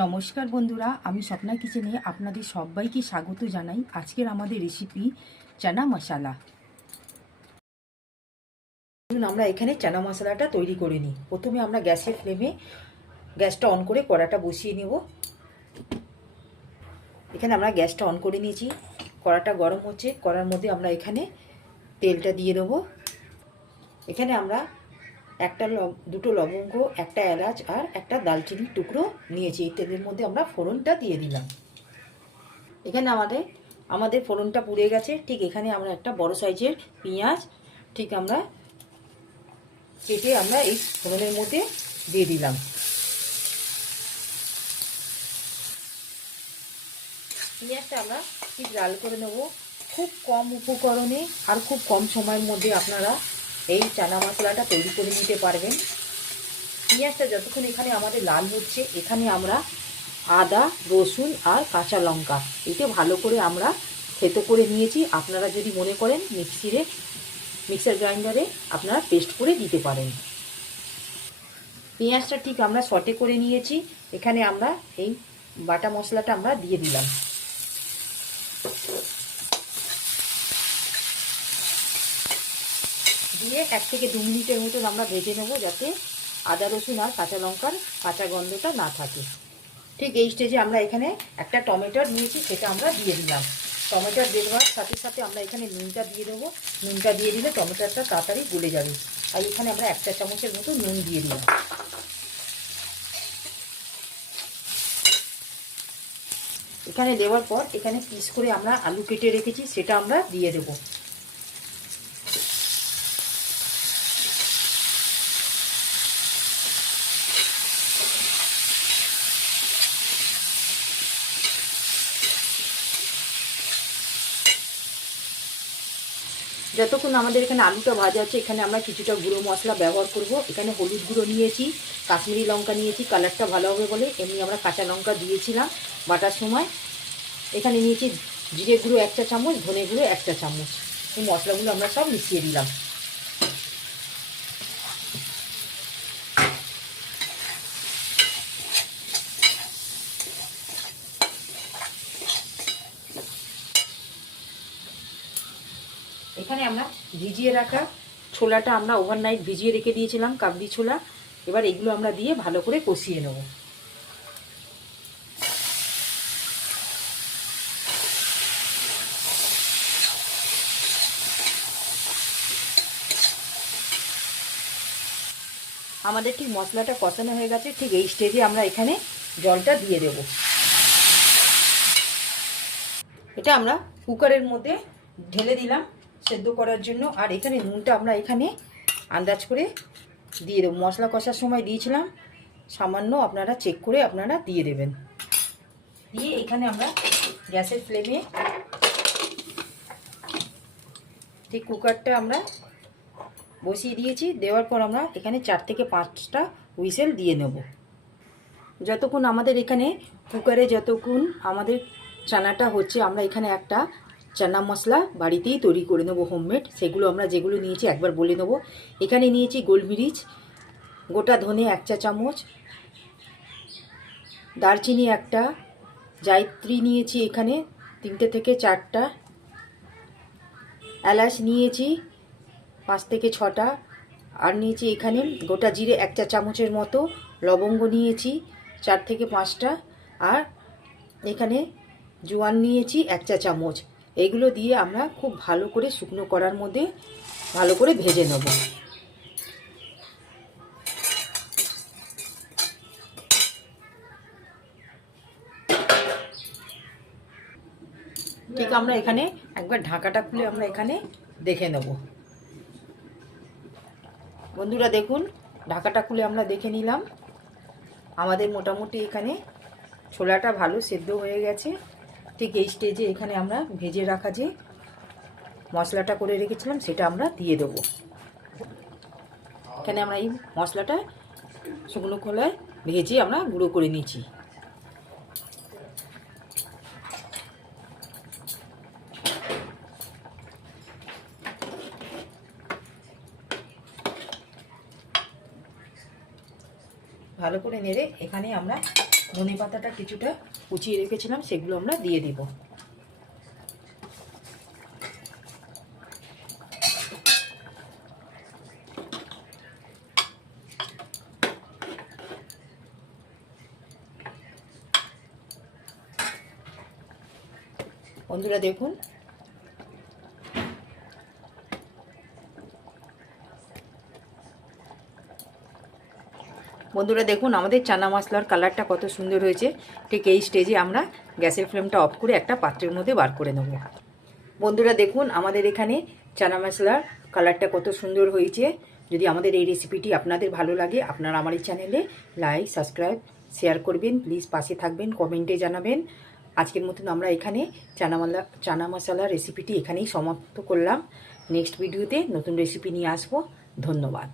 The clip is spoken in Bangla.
নমস্কার বন্ধুরা, আমি স্বপ্না কিচেনে আপনাদের সবাইকে স্বাগত জানাই। আজকের আমাদের রেসিপি চানা মশালা। আমরা এখানে চানা মশলাটা তৈরি করে নিই। প্রথমে আমরা গ্যাসের ফ্লেমে গ্যাসটা অন করে কড়াটা বসিয়ে নেব। এখানে আমরা গ্যাসটা অন করে নিয়েছি। কড়াটা গরম হচ্ছে, কড়ার মধ্যে আমরা এখানে তেলটা দিয়ে দেবো। এখানে আমরা একটা দুটো লবঙ্গ, একটা এলাচ আর একটা দালচিনির টুকরো নিয়েছি। এই তেলের মধ্যে আমরা ফোড়নটা দিয়ে দিলাম। এখানে আমাদের আমাদের ফোড়নটা পুড়ে গেছে। ঠিক এখানে আমরা একটা বড় সাইজের পেঁয়াজ, ঠিক আমরা কেটে আমরা এই ফোড়নের মধ্যে দিয়ে দিলাম। পেঁয়াজটা আমরা ঠিক লাল করে নেব। খুব কম উপকরণে আর খুব কম সময়ের মধ্যে আপনারা এই চানা মশলাটা তৈরি করে নিতে পারবেন। পেঁয়াজটা যতক্ষণ এখানে আমাদের লাল হচ্ছে, এখানে আমরা আদা, রসুন আর কাঁচা লঙ্কা এটা ভালো করে আমরা থেতো করে নিয়েছি। আপনারা যদি মনে করেন মিক্সিরে, মিক্সার গ্রাইন্ডারে আপনারা পেস্ট করে দিতে পারেন। পেঁয়াজটা ঠিক আমরা সটে করে নিয়েছি। এখানে আমরা এই বাটা মশলাটা আমরা দিয়ে দিলাম। দিয়ে এক থেকে দু মিনিটের মতন আমরা ভেজে নেব যাতে আদা রসুন আর কাঁচা লঙ্কার কাঁচা গন্ধটা না থাকে। ঠিক এই স্টেজে আমরা এখানে একটা টমেটোর নিয়েছি, সেটা আমরা দিয়ে দিলাম। টমেটোর দেওয়ার সাথে সাথে আমরা এখানে নুনটা দিয়ে দেবো। নুনটা দিয়ে দিলে টমেটোটা তাড়াতাড়ি গলে যাবে। আর এখানে আমরা একটা চামচের মতো নুন দিয়ে দিলাম। এখানে দেওয়ার পর এখানে পিস করে আমরা আলু কেটে রেখেছি, সেটা আমরা দিয়ে দেবো। যতক্ষণ আমাদের এখানে আলুটা ভাজা আছে, এখানে আমরা কিছুটা গুঁড়ো মশলা ব্যবহার করব। এখানে হলুদ গুঁড়ো নিয়েছি, কাশ্মীরি লঙ্কা নিয়েছি, কালারটা ভালো হবে বলে। এমনি আমরা কাঁচা লঙ্কা দিয়েছিলাম বাটার সময়। এখানে নিয়েছি জিরে গুঁড়ো একটা চামচ, ধনে গুঁড়ো একটা চামচ। এই মশলাগুলো আমরা সব মিশিয়ে দিলাম। এখানে আমরা ভিজিয়ে রাখা ছোলাটা আমরা ওভারনাইট ভিজিয়ে রেখে দিয়েছিলাম, কাবলি ছোলা। এবার এগুলো আমরা দিয়ে ভালো করে কষিয়ে নেব। আমাদের ঠিক মশলাটা কষানো হয়ে গেছে, ঠিক এই স্টেজে আমরা এখানে জলটা দিয়ে দেব। এটা আমরা কুকারের মধ্যে ঢেলে দিলাম। সেদ্ধ করার জন্য। আর এখানে নুনটা আমরা এখানে আন্দাজ করে দিয়ে দেবো। মশলা কষার সময় দিয়েছিলাম, সামান্য আপনারা চেক করে আপনারা দিয়ে দেবেন। দিয়ে এখানে আমরা গ্যাসের ফ্লেমে ঠিক কুকারটা আমরা বসিয়ে দিয়েছি। দেওয়ার পর আমরা এখানে চার থেকে পাঁচটা হুইসেল দিয়ে নেব। যতক্ষণ আমাদের এখানে কুকারে যতক্ষণ আমাদের চানাটা হচ্ছে, আমরা এখানে একটা চানা মশলা বাড়িতেই তৈরি করে নেব হোমমেড সেগুলো আমরা যেগুলো নিয়েছি একবার বলে নেব। এখানে নিয়েছি গোলমরিচ, গোটা ধনে এক চা চামচ, দারচিনি একটা, জায়ত্রী নিয়েছি এখানে তিনটে থেকে চারটা, এলাচ নিয়েছি পাঁচ থেকে ছটা, আর নিয়েছি এখানে গোটা জিরে এক চা চামচের মতো, লবঙ্গ নিয়েছি চার থেকে পাঁচটা, আর এখানে জোয়ান নিয়েছি এক চা চামচ। এগুলো দিয়ে আমরা খুব ভালো করে শুকনো করার মধ্যে ভালো করে ভেজে নেব। ঠিক আমরা এখানে একবার ঢাকাটা খুলে আমরা এখানে দেখে নেব। বন্ধুরা দেখুন, ঢাকাটা খুলে আমরা দেখে নিলাম। আমাদের মোটামুটি এখানে ছোলাটা ভালো সেদ্ধ হয়ে গেছে। ঠিক এই স্টেজে এখানে আমরা ভেজে রাখা যে মশলাটা করে রেখেছিলাম, সেটা আমরা দিয়ে দেবো। এখানে আমরা এই মশলাটা শুকনো খোলায় ভেজে আমরা গুঁড়ো করে নিয়েছি। ভালো করে নেড়ে এখানে আমরা ধনে পাতাটা কিছুটা কুচিয়ে রেখেছিলাম সেগুলো আমরা দিয়ে দিব। বন্ধুরা দেখুন বন্ধুরা দেখুন, আমাদের চানা মশলার কালারটা কত সুন্দর হয়েছে। ঠিক এই স্টেজে আমরা গ্যাসের ফ্লেমটা অফ করে একটা পাত্রের মধ্যে বার করে নেব। বন্ধুরা দেখুন, আমাদের এখানে চানা মশলার কালারটা কত সুন্দর হয়েছে। যদি আমাদের এই রেসিপিটি আপনাদের ভালো লাগে, আপনারা আমার এই চ্যানেলে লাইক সাবস্ক্রাইব শেয়ার করবেন। প্লিজ পাশে থাকবেন কমেন্টে জানাবেন। আজকের মতন আমরা এখানে চানা মালা, চানা মশলা রেসিপিটি এখানেই সমাপ্ত করলাম। নেক্সট ভিডিওতে নতুন রেসিপি নিয়ে আসব। ধন্যবাদ।